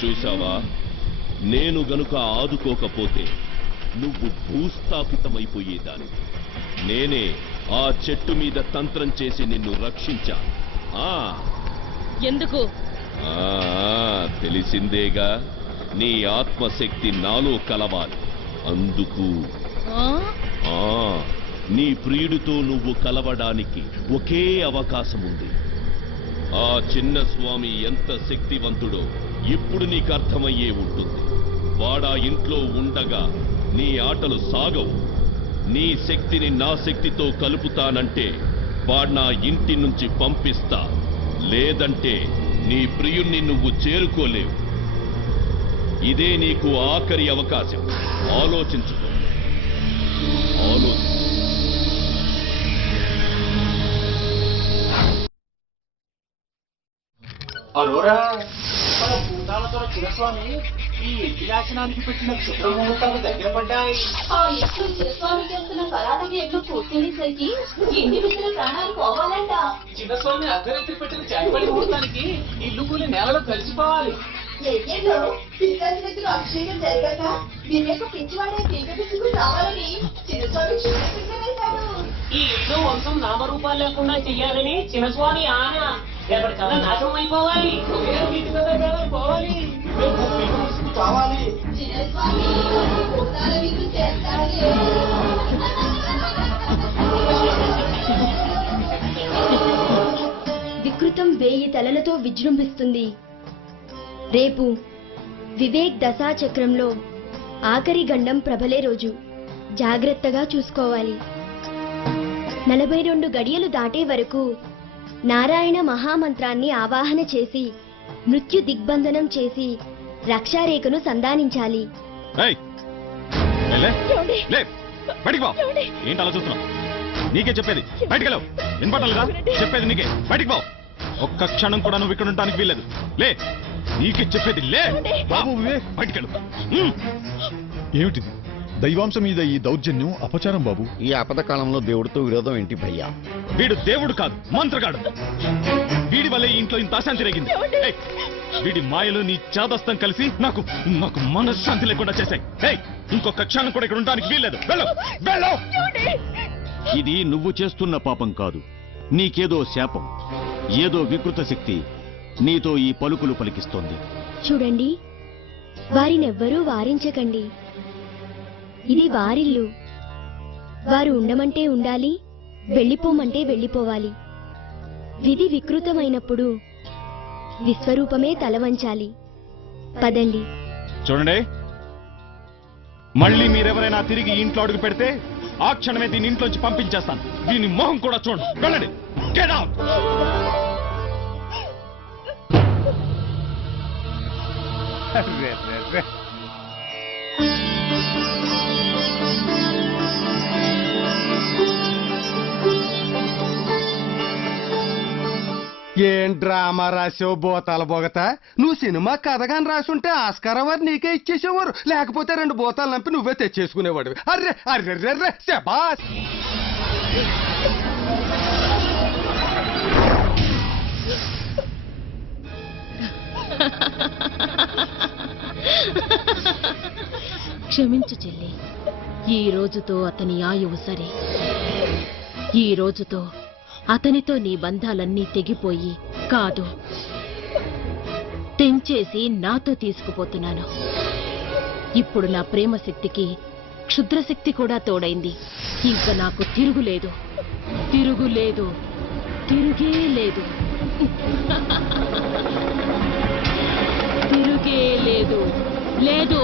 చూసావా, నేను గనుక ఆదుకోకపోతే నువ్వు భూస్థాపితమైపోయేదాన్ని. నేనే ఆ చెట్టు మీద తంత్రం చేసి నిన్ను రక్షించా. ఎందుకు? తెలిసిందేగా, నీ ఆత్మశక్తి నాలో కలవాలి. అందుకు నీ ప్రియుడితో నువ్వు కలవడానికి ఒకే అవకాశం ఉంది. ఆ చిన్న స్వామి ఎంత శక్తివంతుడో ఇప్పుడు నీకు అర్థమయ్యే ఉంటుంది. వాడా ఇంట్లో ఉండగా నీ ఆటలు సాగవు. నీ శక్తిని నా శక్తితో కలుపుతానంటే వాడు నా ఇంటి నుంచి పంపిస్తా, లేదంటే నీ ప్రియుణ్ణి నువ్వు చేరుకోలేవు. ఇదే నీకు ఆఖరి అవకాశం. ఆలోచించుకో, ఆలోచించు. అరోరా, మన భూతాలతో చిరస్వామి ఈ ఇంటి నాశనానికి పెట్టిన క్షుద్రముహూర్తాలు దగ్గర పడ్డాయి. ఆ ఇంట్లో చిరస్వామి చేస్తున్న కరాటకి ఎట్లు పూర్తయ్యేసరికి ఇంటి విసిన ప్రాణాలు పోవాలంట. చిన్నస్వామి అర్ధరాత్రి పెట్టిన చాయపడి ముహూర్తానికి ఇల్లు కూలి నేలలో కలిసిపోవాలి. అభిషేకం జరగక దివ్యకు పిచ్చివాడే దివ్య పిచ్చుకు రావాలని చిన్నస్వామి వేశాడు. ఈ ఇంట్లో వంశం నామరూపాలు లేకుండా చెయ్యాలని చిన్నస్వామి ఆన. ఎప్పటికల్లా నాశనం అయిపోవాలి, పోవాలి, కావాలి. చిన్నస్వామి భూతాల విధులు చేస్తాడని వికృతం 1000 తలలతో విజృంభిస్తుంది. రేపు వివేక్ దశాచక్రంలో ఆఖరి గండం ప్రబలే రోజు. జాగ్రత్తగా చూసుకోవాలి. 42 గడియలు దాటే వరకు నారాయణ మహామంత్రాన్ని ఆవాహన చేసి మృత్యు దిగ్బంధనం చేసి రక్షారేఖను సంధానించాలి. ఏంటి అలా చూస్తున్నావు? నీకే చెప్పేది, బయటకెళ్ళవు. వినపడలేదా? చెప్పేది నీకే, బయటికి పో. ఒక్క క్షణం కూడా నువ్వు ఇక్కడ ఉండడానికి వీల్లేదు. లే, నీకే చెప్పేది, లే బాబు. బయటకెళ్ళు. ఏమిటిది? దైవాంశం మీద ఈ దౌర్జన్యం అపచారం బాబు. ఈ ఆపద కాలంలో దేవుడితో విరోధం ఏంటి భయ్యా? వీడు దేవుడు కాదు, మంత్రగాడు. వీడి వల్లే ఈ ఇంట్లో ఇంత అశాంతి రేగింది. వీడి మాయలు నీ చాదస్తం కలిసి నాకు నాకు మనశ్శాంతి లేకుండా చేశాయి. ఇంకొక క్షణం కూడా ఇక్కడ ఉండడానికి వీల్లేదు. వెళ్ళు. ఇది నువ్వు చేస్తున్న పాపం కాదు, నీకేదో శాపం. ఏదో వికృత శక్తి నీతో ఈ పలుకులు పలికిస్తోంది. చూడండి, వారినెవ్వరూ వారించకండి. ఇది వారిల్లు. వారు ఉండమంటే ఉండాలి, వెళ్ళిపోమంటే వెళ్ళిపోవాలి. విధి వికృతమైనప్పుడు విశ్వరూపమే తలవంచాలి. పదండి. చూడండి, మళ్ళీ మీరెవరైనా తిరిగి ఇంట్లో అడుగు పెడితే ఆ క్షణమే దీని ఇంట్లోంచి పంపించేస్తాను. దీని మొహం కూడా చూడండి. వెళ్ళండి. Get out. ఏం డ్రామా రాసావు బోతాల బొగత? నువ్వు సినిమా కథగాని రాసుంటే ఆస్కారం వారు నీకే ఇచ్చేసేవారు, లేకపోతే 2 బోతాలు నంపి నువ్వే తెచ్చేసుకునేవాడు. అర్రే అర్రెర్రెర్రె శబాస్. క్షమించు చెల్లి, ఈ రోజుతో అతని ఆయువు సరే. ఈ రోజుతో అతనితో నీ బంధాలన్నీ తెగిపోయి కాదు, తెంచేసి నాతో తీసుకుపోతున్నాను. ఇప్పుడు నా ప్రేమ శక్తికి క్షుద్రశక్తి కూడా తోడైంది. ఇంకా నాకు తిరుగులేదు, తిరుగులేదు, తిరుగే లేదు, తిరుగే లేదు, లేదు.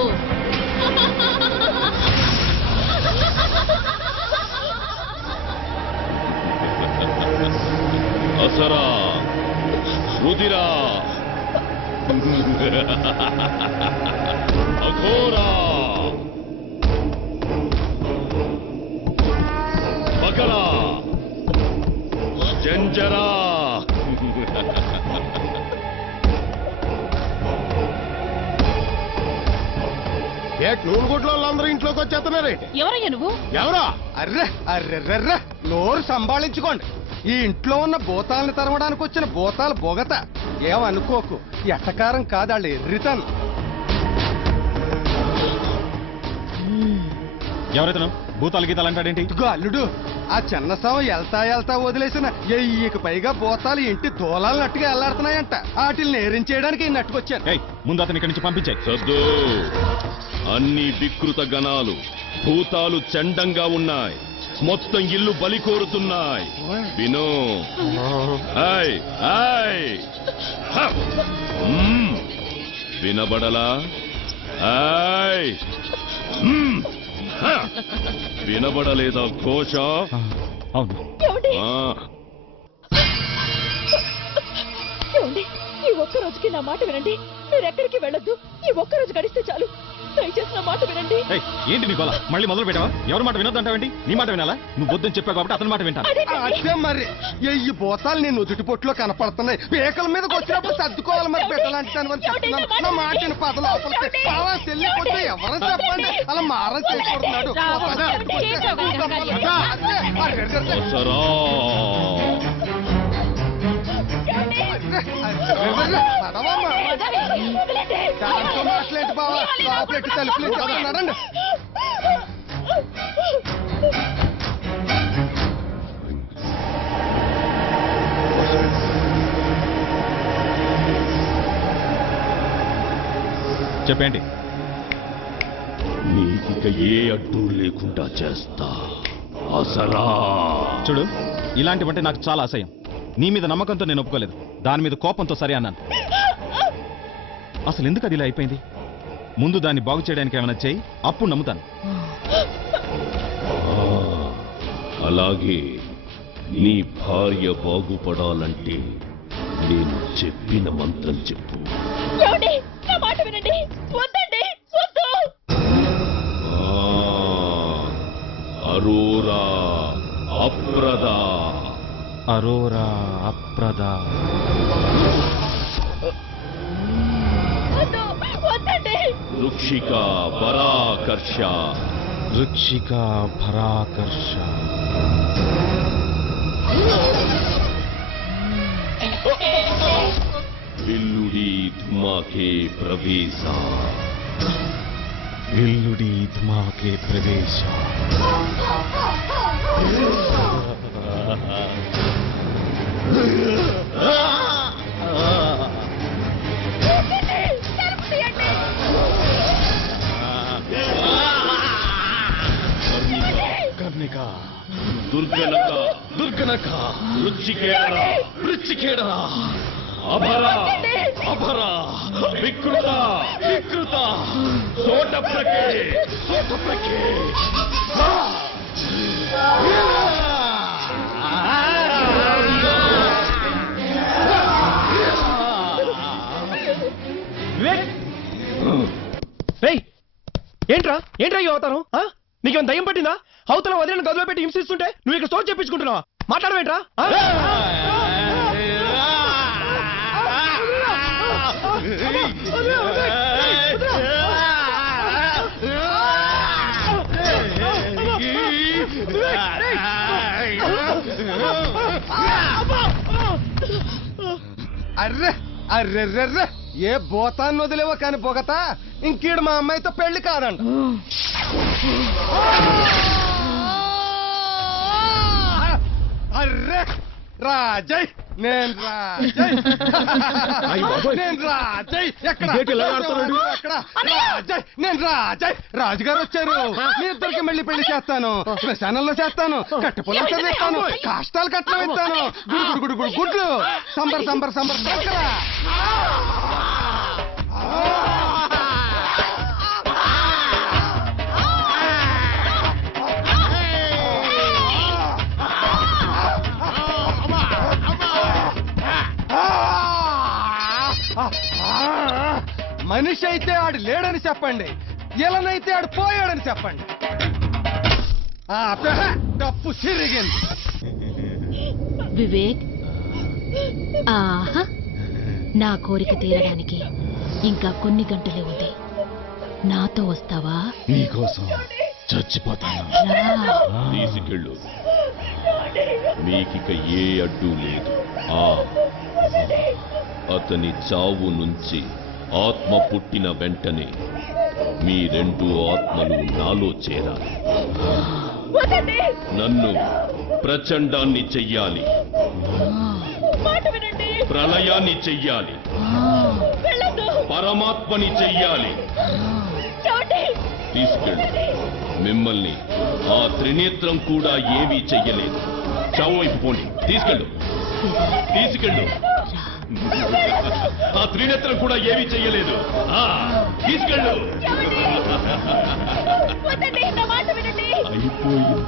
అసరా, రుదిరా, అఘోర నూనె గుడ్ల వాళ్ళందరూ ఇంట్లోకి వచ్చేస్తున్నారేంటి? ఎవరయ్యా నువ్వు? ఎవరో? అర్రే అర్రెర్రెర్రె నోరు సంభాళించుకోండి. ఈ ఇంట్లో ఉన్న భూతాలను తరవడానికి వచ్చిన భూతాల బొగత. ఏమనుకోకు, ఎట్టకారం కాదు వాళ్ళు ఎర్రితను. ఎవరైతే భూతాలు గీతాలు అంటాడేంటి? ఇదిగో అల్లుడు, ఆ చిన్న శవం వెళ్తా వదిలేసిన ఎయ్యికి పైగా భూతాలు ఇంటి దూలాలన్నట్టుగా వెళ్లాడుతున్నాయంట. వాటిని నేరించేయడానికి నట్టుకొచ్చాను. ముందు అతని ఇక్కడి నుంచి పంపించాయి. సద్దు, అన్ని వికృత గణాలు భూతాలు చండంగా ఉన్నాయి. మొత్తం ఇల్లు బలి కోరుతున్నాయి. విను. వినబడలా? వినబడలేదా ఘోష? అవును. ఈ ఒక్క రోజుకి నా మాట వినండి. మీరు ఎక్కడికి వెళ్ళొద్దు. ఈ ఒక్క రోజు గడిస్తే చాలు. దయచేసి నా మాట వినండి. ఏంటి నీ గోల? మళ్ళీ మొదలు పెట్టావా? ఎవరి మాట వినొద్దంటావేంటి? నీ మాట వినాలా? నువ్వు వద్దని చెప్పావు కాబట్టి అతని మాట వింటాను. అదే మరి ఈ భూతాలు నేను నుదుటి పొట్టులో కనపడుతున్నాయి. పేకల మీదకి వచ్చినప్పుడు సర్దుకోవాలి. మరి పెట్టలాంటి చెప్తున్నాను. నా మాటిని పదలు చెల్లి కొట్టే ఎవరని చెప్పండి. అలా మారం చేసుకుంటున్నాడు. మాట్లాడి బావా లోపలెట్టి తలుపులు చెప్తున్నాడండి. చెప్పండి. నీకిక ఏ అడ్డు లేకుండా చేస్తా. అసరా చూడు, ఇలాంటివంటే నాకు చాలా అసహ్యం. నీ మీద నమ్మకంతో నేను ఒప్పుకోలేదు, దాని మీద కోపంతో సరే అన్నాను. అసలు ఎందుకు అది ఇలా అయిపోయింది? ముందు దాన్ని బాగు చేయడానికి ఏమైనా చేయి, అప్పుడు నమ్ముతాను. అలాగే నీ భార్య బాగుపడాలంటే నేను చెప్పిన మంత్రం చెప్పు. మాట వినండి. అరోరా అప్రదా. అరోరా అప్రదా. రుక్షిక పరాకర్ష. రుక్షిక పరాకర్ష. బిల్లుడి ధుమాకే ప్రవేశ. బిల్లుడి ధుమాకే ప్రవేశ. కర్ణిక. దుర్గనక. దుర్గనక. రుచికేడరా. రుచికేడరా. అభర అభర. వికృత వికృత. సోట ప్రకే. సోట ప్రకే. ఏంట్రా ఏంట్రా ఈ అవతారం? నీకేమైనా దయ్యం పట్టిందా? అవతల వదిలిన గదిలో పెట్టి హింసిస్తుంటే నువ్వు ఇక్కడ సోచ్ చెప్పించుకుంటున్నావా? మాట్లాడవేంట్రా? అర్రే అర్రెర్రెర్రె ఏ భూతాన్ని వదిలేవో కాని బొగత ఇంకీడు మా అమ్మాయితో పెళ్లి కాదంట. అర్రే రాజయ్ నేను రాజయ్ నేను రాజయ్ ఎక్కడ రాజయ్ నేను రాజయ్ రాజుగారు వచ్చారు. మీ ఇద్దరికి మళ్ళీ పెళ్లి చేస్తాను. శ్మశానంలో చేస్తాను. కట్టి పొలం చదివిస్తాను. కాష్టాలు కట్నం ఇస్తాను. గుడు గుడు గుడు గుడ్లు సంబర్ సంబర్ సంబర్ సంకరా. మనిషి అయితే ఆడు లేడని చెప్పండి. ఎలనైతే ఆడు పోయాడని చెప్పండి. తప్పు సిరిగింది. వివేక్, ఆహా, నా కోరిక తీరడానికి ఇంకా కొన్ని గంటలే ఉంది. నాతో వస్తావా? నీకోసం చచ్చిపోతాను. తీసుకెళ్ళు. మీకిక ఏ అడ్డు లేదు. అతని చావు నుంచి ఆత్మ పుట్టిన వెంటనే మీ 2 ఆత్మలు నాలో చేరాలి. నన్ను ప్రచండాన్ని చెయ్యాలి, ప్రళయాన్ని చెయ్యాలి, పరమాత్మని చెయ్యాలి. తీసుకెళ్ళు. మిమ్మల్ని ఆ త్రినేత్రం కూడా ఏమీ చెయ్యలేదు. చావు వైపు పోండి. తీసుకెళ్ళు. ఆ త్రినేత్రం కూడా ఏమీ చెయ్యలేదు. తీసుకెళ్ళు. అయిపోయింది.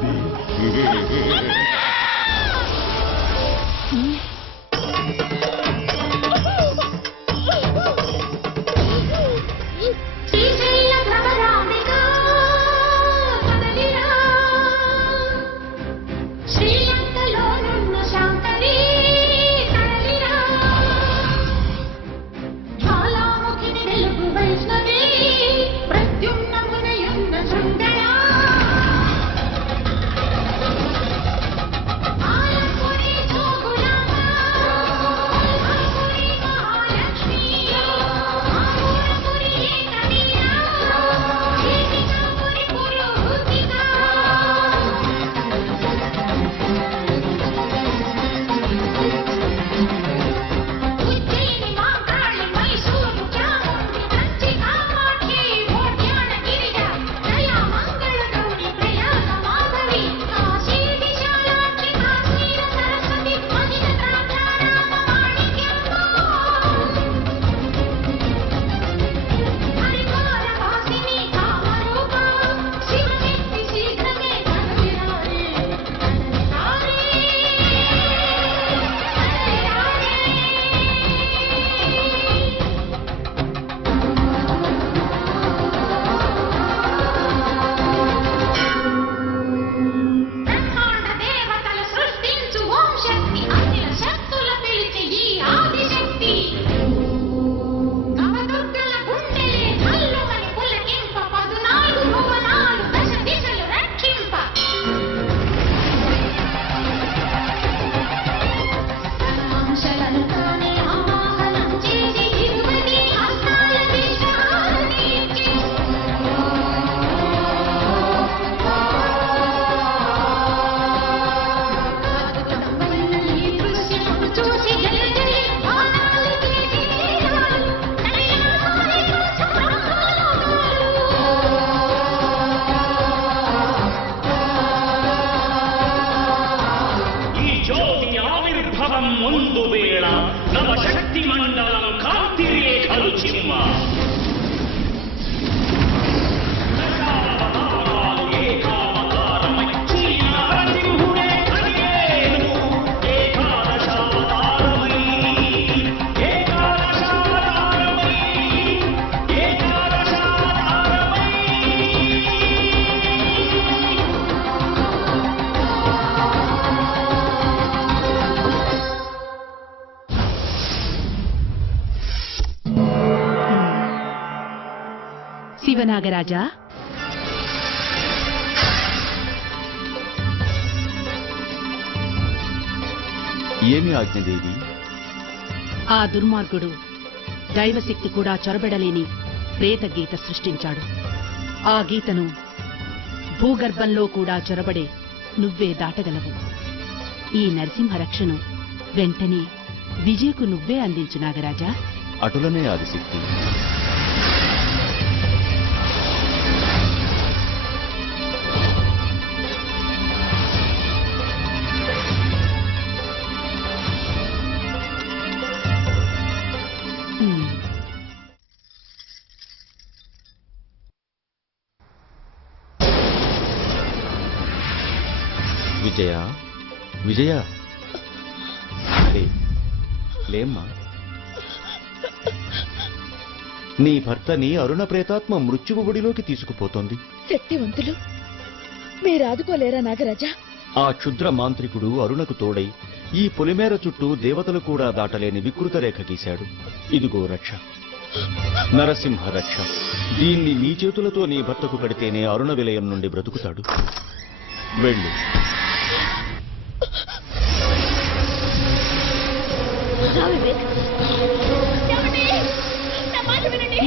ముందు వేళ నవశక్తి మండలం కాంతి రేఖలు చిమ్మ శివనాగరాజా, ఏమి ఆజ్ఞదేవి? ఆ దుర్మార్గుడు దైవశక్తి కూడా చొరబడలేని ప్రేత గీత సృష్టించాడు. ఆ గీతను భూగర్భంలో కూడా చొరబడే నువ్వే దాటగలవు. ఈ నరసింహరక్షను వెంటనే విజయకు నువ్వే అందించు నాగరాజా. అటులనే ఆదిశక్తి. విజయ, విజయ, లేమ్మా. నీ భర్తని అరుణ ప్రేతాత్మ మృత్యువు బడిలోకి తీసుకుపోతోంది. శక్తివంతులు మీరాదుకోలేరా నాగరాజా? ఆ క్షుద్ర మాంత్రికుడు అరుణకు తోడై ఈ పొలిమేర చుట్టూ దేవతలు కూడా దాటలేని వికృత రేఖ గీశాడు. ఇదిగో రక్ష, నరసింహ రక్ష. దీన్ని నీ చేతులతో నీ భర్తకు కడితేనే అరుణ విలయం నుండి బ్రతుకుతాడు. వెళ్ళు.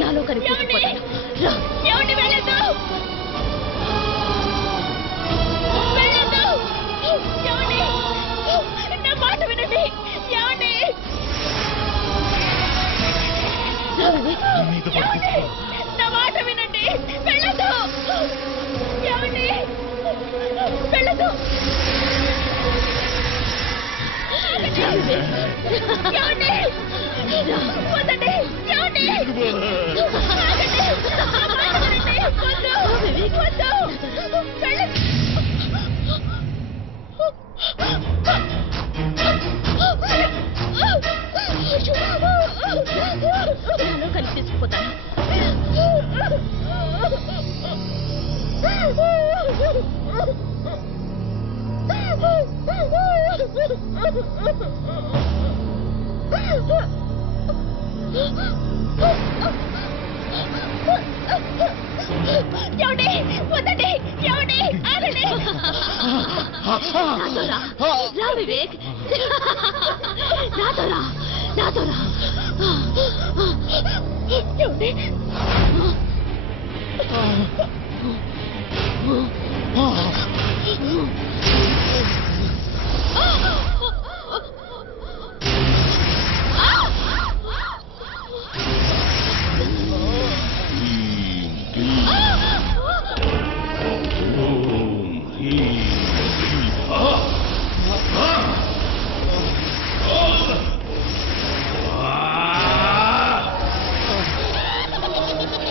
నాలో కనిపించకపోతాను. నా మాట వినండి, వెళ్ళదు. ఏమండి, వెళ్ళదు. ఏమండి, వద్దండి. ఏమండి, ఆగండి. నా మాట వినండి. వద్దు, వద్దు. వెళ్ళదు. నాలో కనిపించకపోతాను. ఏమండి, వద్దండి. ఏమండి, ఆగండి. రా వివేక్, నాతో రా. ఏమండి,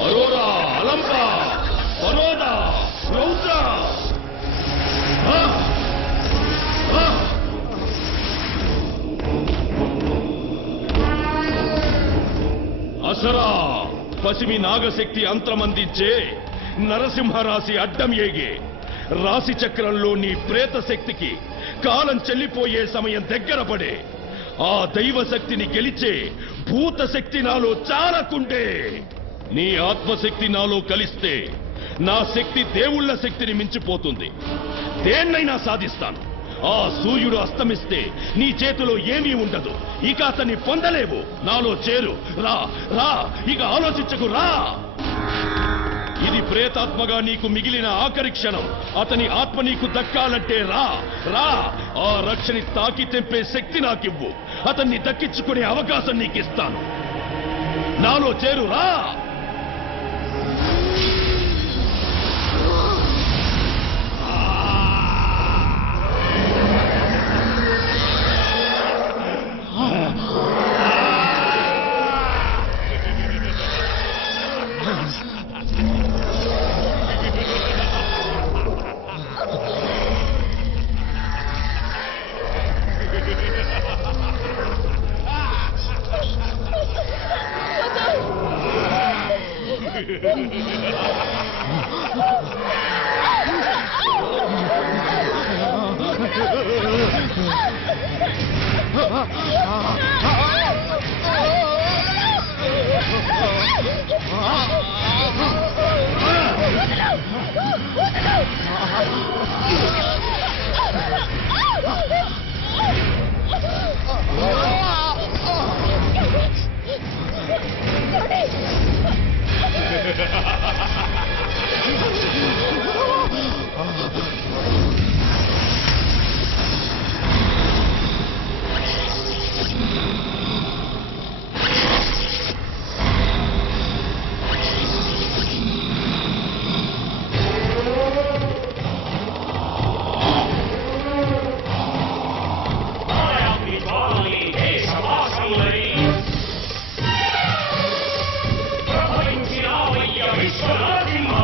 అరోరా, అలంబ, పరోద, రౌద్ర. అసరా పసిమి నాగశక్తి అంతమందించే నరసింహరాశి అడ్డం ఏగే రాశి చక్రంలో నీ ప్రేత శక్తికి కాలం చెల్లిపోయే సమయం దగ్గర పడే ఆ దైవశక్తిని గెలిచే భూత శక్తి నాలో చాలకుండే. నీ ఆత్మశక్తి నాలో కలిస్తే నా శక్తి దేవుళ్ల శక్తిని మించిపోతుంది. దేన్నైనా సాధిస్తాను. ఆ సూర్యుడు అస్తమిస్తే నీ చేతిలో ఏమీ ఉండదు. ఇక అతన్ని పొందలేవు. నాలో చేరు. రా రా, ఇక ఆలోచించకు. రా. ఇది ప్రేతాత్మగా నీకు మిగిలిన ఆఖరి క్షణం. అతని ఆత్మ నీకు దక్కాలంటే రా రా. ఆ రక్షని తాకి తెంపే శక్తి నాకివ్వు. అతన్ని దక్కించుకునే అవకాశం నీకిస్తాను. నాలో చేరు. రా. విశ్వనరసింహ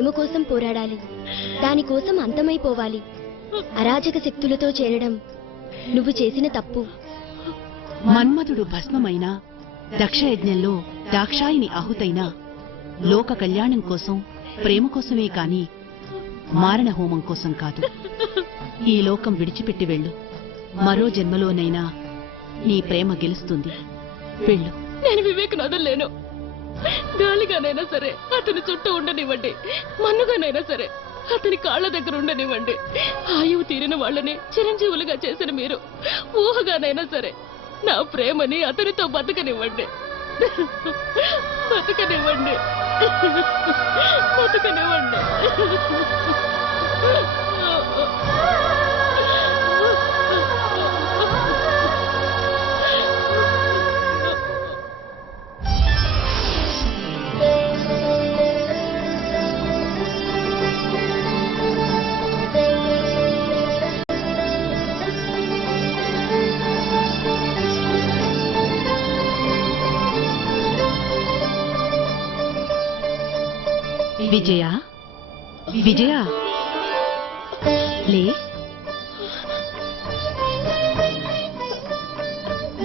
ప్రేమ కోసం పోరాడాలి. దానికోసం అంతమైపోవాలి. అరాజక శక్తులతో చేరడం నువ్వు చేసిన తప్పు. మన్మధుడు భస్మమైన దక్షయజ్ఞంలో దాక్షాయిని ఆహుతైన లోక కళ్యాణం కోసం, ప్రేమ కోసమే కాని మారణ హోమం కోసం కాదు. ఈ లోకం విడిచిపెట్టి వెళ్ళు. మరో జన్మలోనైనా నీ ప్రేమ గెలుస్తుంది. వెళ్ళు. నేను వివేక్ను వదలలేను. గాలిగానైనా సరే అతని చుట్టూ ఉండనివ్వండి, మన్నుగానైనా సరే అతని కాళ్ల దగ్గర ఉండనివ్వండి. ఆయువు తీరిన వాళ్ళని చిరంజీవులుగా చేసిన మీరు ఊహగానైనా సరే నా ప్రేమని అతనితో బతకనివ్వండి. బతకనివ్వండి. బతకనివ్వండి. విజయ, విజయ, లే.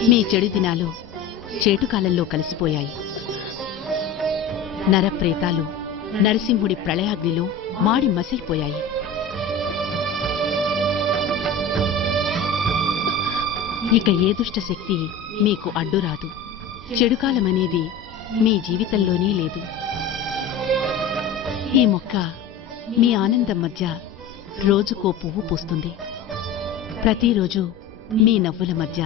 మీ చెడు దినాలు చేటుకాలంలో కలిసిపోయాయి. నరప్రేతాలు నరసింహుడి ప్రళయాగ్నిలో మాడి మసైపోయాయి. ఇక ఏ దుష్ట శక్తి మీకు అడ్డురాదు. చెడుకాలమనేది మీ జీవితంలోనే లేదు. ఈ మొక్క మీ ఆనందం మధ్య రోజుకో పువ్వు పూస్తుంది. ప్రతిరోజు మీ నవ్వుల మధ్య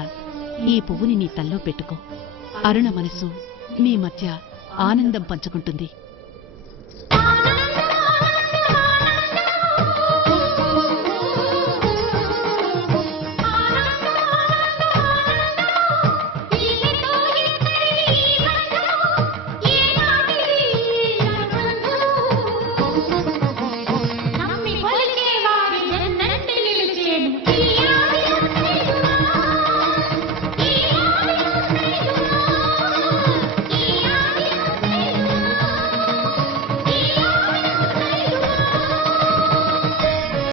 ఈ పువ్వుని నీ తల్లో పెట్టుకో. అరుణ మనసు మీ మధ్య ఆనందం పంచుకుంటుంది.